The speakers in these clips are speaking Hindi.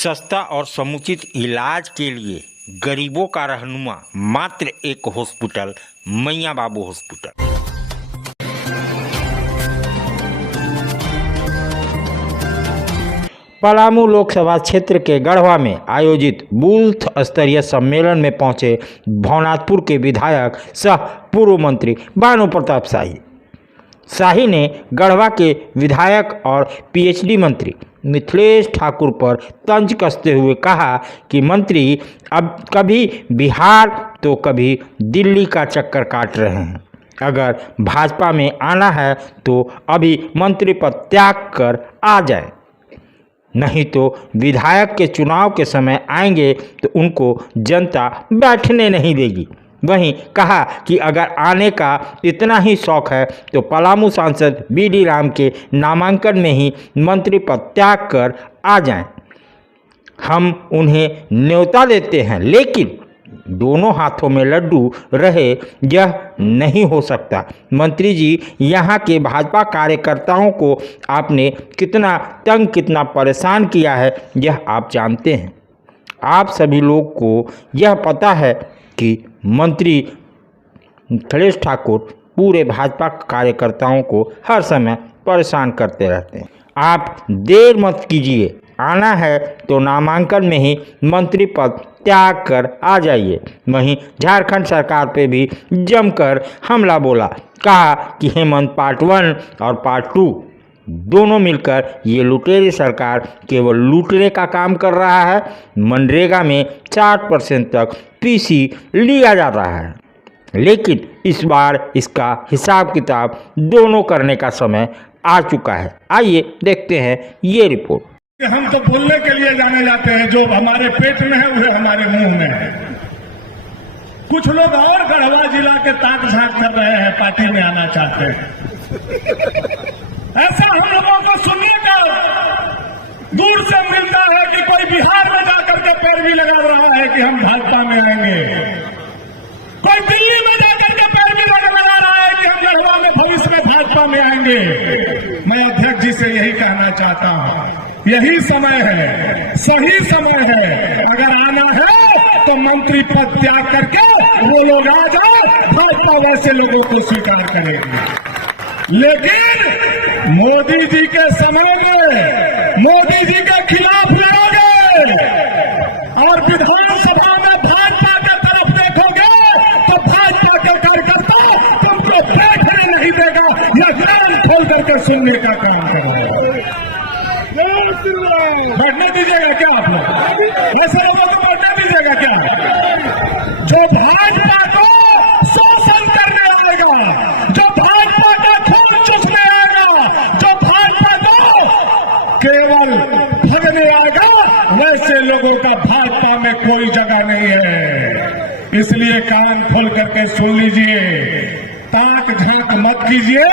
सस्ता और समुचित इलाज के लिए गरीबों का रहनुमा मात्र एक हॉस्पिटल, मैया बाबू हॉस्पिटल। पलामू लोकसभा क्षेत्र के गढ़वा में आयोजित बूथ स्तरीय सम्मेलन में पहुंचे भवनाथपुर के विधायक सह पूर्व मंत्री भानु प्रताप शाही ने गढ़वा के विधायक और पीएचडी मंत्री मिथिलेश ठाकुर पर तंज कसते हुए कहा कि मंत्री अब कभी बिहार तो कभी दिल्ली का चक्कर काट रहे हैं। अगर भाजपा में आना है तो अभी मंत्री पद त्याग कर आ जाए, नहीं तो विधायक के चुनाव के समय आएंगे तो उनको जनता बैठने नहीं देगी। वहीं कहा कि अगर आने का इतना ही शौक है तो पलामू सांसद बीडी राम के नामांकन में ही मंत्री पद त्याग कर आ जाएं। हम उन्हें न्योता देते हैं, लेकिन दोनों हाथों में लड्डू रहे यह नहीं हो सकता। मंत्री जी, यहाँ के भाजपा कार्यकर्ताओं को आपने कितना तंग, कितना परेशान किया है यह आप जानते हैं। आप सभी लोग को यह पता है कि मंत्री मिथिलेश ठाकुर पूरे भाजपा कार्यकर्ताओं को हर समय परेशान करते रहते हैं। आप देर मत कीजिए, आना है तो नामांकन में ही मंत्री पद त्याग कर आ जाइए। वहीं झारखंड सरकार पे भी जमकर हमला बोला, कहा कि हेमंत पार्ट 1 और पार्ट 2 दोनों मिलकर ये लुटेरी सरकार केवल लूटने का काम कर रहा है। मनरेगा में 4% तक पीसी लिया जा रहा है, लेकिन इस बार इसका हिसाब किताब दोनों करने का समय आ चुका है। आइए देखते हैं ये रिपोर्ट। हम तो बोलने के लिए जाने जाते हैं, जो हमारे पेट में है वह हमारे मुंह में है। कुछ लोग और गढ़वा जिला के ताक झांक कर रहे हैं, पार्टी में आना चाहते हैं। ऐसा हम लोगों को सुनने का दूर से मिलता है कि कोई बिहार में जाकर के पैरवी लगा रहा है कि हम भाजपा में आएंगे, कोई दिल्ली में जाकर के पैरवी लगा रहा है कि हम गढ़वा में भविष्य में भाजपा में आएंगे। मैं अध्यक्ष जी से यही कहना चाहता हूं, यही समय है, सही समय है। अगर आना है तो मंत्री पद त्याग करके वो लोग आ जाओ, भाजपा वैसे लोगों को स्वीकार करेगी। लेकिन मोदी जी के समय में मोदी जी के खिलाफ लड़ोगे और विधानसभा में भाजपा के तरफ देखोगे तो भाजपा के कार्यकर्ता तुमको बैठने नहीं देगा, या कान खोल करके सुनने का काम करेगा। बैठने दीजिएगा क्या आप लोग? ऐसे लोगों को बैठने दीजिएगा क्या? जो भाजपा को शोषण करने आएगा, जो भाजपा का खून चूसने आएगा, जो भाजपा को केवल भगने आएगा, वैसे लोगों का भाजपा में कोई जगह नहीं है। इसलिए कान खोल करके सुन लीजिए, ताक झांक मत कीजिए।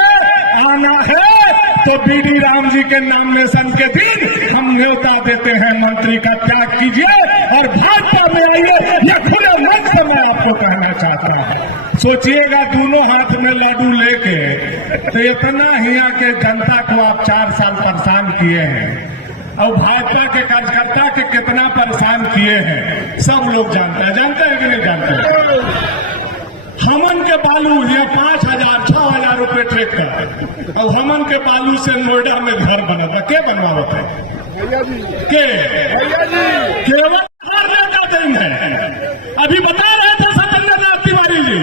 आना है तो बीडी राम जी के नॉमिनेशन के दिन हम न्योता देते हैं, मंत्री का त्याग कीजिए और भाजपा में आइए। यह खुले मन से मैं आपको कहना चाहता हूं। सोचिएगा, दोनों हाथ में लड्डू लेके तो इतना ही आके जनता को आप 4 साल परेशान किए हैं, और भाजपा के कार्यकर्ता के कितना परेशान किए हैं सब लोग जानते हैं कि नहीं जानते? हमन के बालू ये 5,000 6,000 रुपए ट्रैक्टर, और हमन के बालू से नोएडा में घर बना था। क्या बनवा था? केवल का दिन है। अभी बता रहे थे सत्येंद्र नाथ तिवारी जी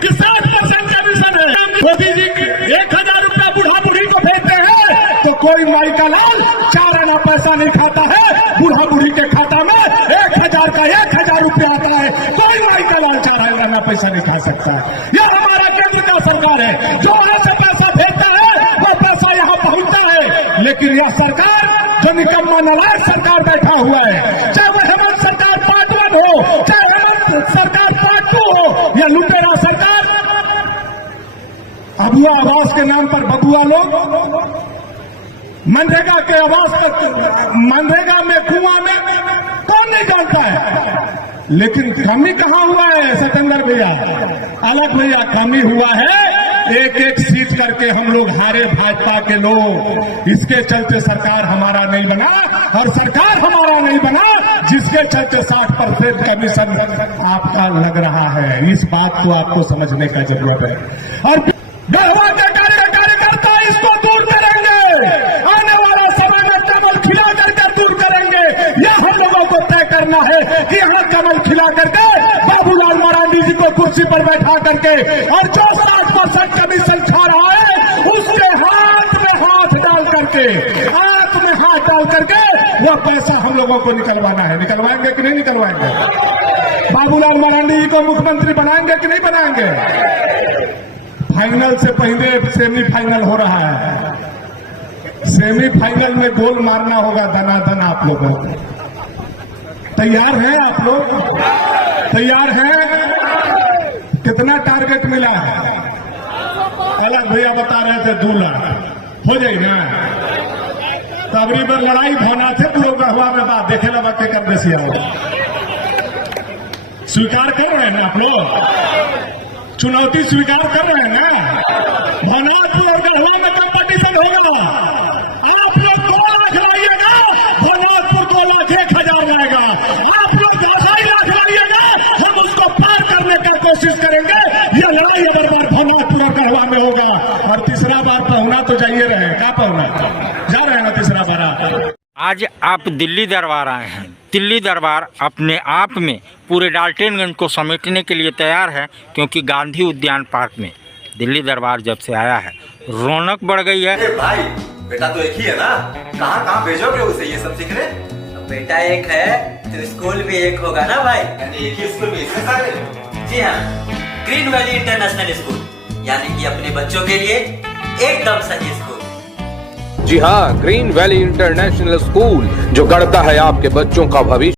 कि 60% कमीशन है। मोदी जी 1,000 रुपया बूढ़ा बूढ़ी को भेजते हैं तो कोई माई का लाल 4 आना पैसा नहीं खाता है। बूढ़ा बूढ़ी के खाता में 1,000 का 1,000 रुपया आता है, कोई माई का लाल 4 आना पैसा नहीं खा सकता। यह हमारा केंद्र का सरकार है, जो ऐसे पैसा भेजता है वो पैसा यहाँ पहुंचता है। लेकिन यह सरकार जो निकम्मा नालायक सरकार बैठा हुआ है, चाहे वह हेमंत सरकार पार्ट 1 हो, चाहे हेमंत सरकार पार्ट 2 हो, या लुटेरा सरकार। अबुआ आवास के नाम पर बबुआ लोग मनरेगा के आवास पर, मनरेगा में कुआं में कौन नहीं जानता है। लेकिन कमी कहां हुआ है सत्येंद्र भैया? अलग भैया, कमी हुआ है एक एक सीट करके हम लोग हारे, भाजपा के लोग। इसके चलते सरकार हमारा नहीं बना, और सरकार हमारा नहीं बना जिसके चलते 60% कमीशन आपका लग रहा है। इस बात को आपको समझने का जरूरत है। और गढ़वा के कार्यकर्ता इसको दूर करेंगे, आने वाला समय में कमल खिला करके दूर करेंगे। यह हम लोगों को तय करना है कि यहाँ कमल खिला करके बाबूलाल मरांडी जी को कुर्सी पर बैठा करके, और जो 60% कमीशन खा रहा है उसके हाथ में हाथ डाल करके, हाथ में हाथ डाल करके वह पैसा हम लोगों को निकलवाना है। निकलवाएंगे कि नहीं निकलवाएंगे? बाबूलाल मरांडी जी को मुख्यमंत्री बनाएंगे कि नहीं बनाएंगे? फाइनल से पहले सेमीफाइनल हो रहा है। सेमीफाइनल में गोल मारना होगा दनादन। आप लोगों को तैयार हैं? आप लोग तैयार हैं? कितना टारगेट मिला है? अलग भैया बता रहे थे 2 लाख हो जाए ना। तो अगली बार लड़ाई होना थे पूरे गढ़वा में बात देखे लगा के कर देसिया स्वीकार कर रहे हैं आप लोग? चुनौती स्वीकार कर रहे हैं ना? भनातपुर और गढ़वा में कंपटीशन होगा। आप लोग 2 लाख लाइएगा, भनातपुर 2,01,000 लाएगा। आप लोग 2.5 लाख लाइएगा, हम उसको पार करने का कोशिश करेंगे। यह लड़ाई अगर बार भनातपुर और गढ़वा में होगा। और तीसरा बार पहुना तो जाइए रहे, क्या पहुना जा रहे हैं ना तीसरा बार। आज आप दिल्ली दरबार आए हैं। दिल्ली दरबार अपने आप में पूरे डाल्टनगंज को समेटने के लिए तैयार है, क्योंकि गांधी उद्यान पार्क में दिल्ली दरबार जब से आया है रौनक बढ़ गई है। भाई बेटा तो एक ही है ना, कहाँ भेजोगे उसे ये सब सीखने? बेटा एक है तो स्कूल भी एक होगा ना भाई। यानी एक ही स्कूल में इतने सारे? जी हाँ, ग्रीन वैली इंटरनेशनल स्कूल, यानी कि अपने बच्चों के लिए एकदम सही स्कूल। जी हाँ, ग्रीन वैली इंटरनेशनल स्कूल जो गढ़ता है आपके बच्चों का भविष्य।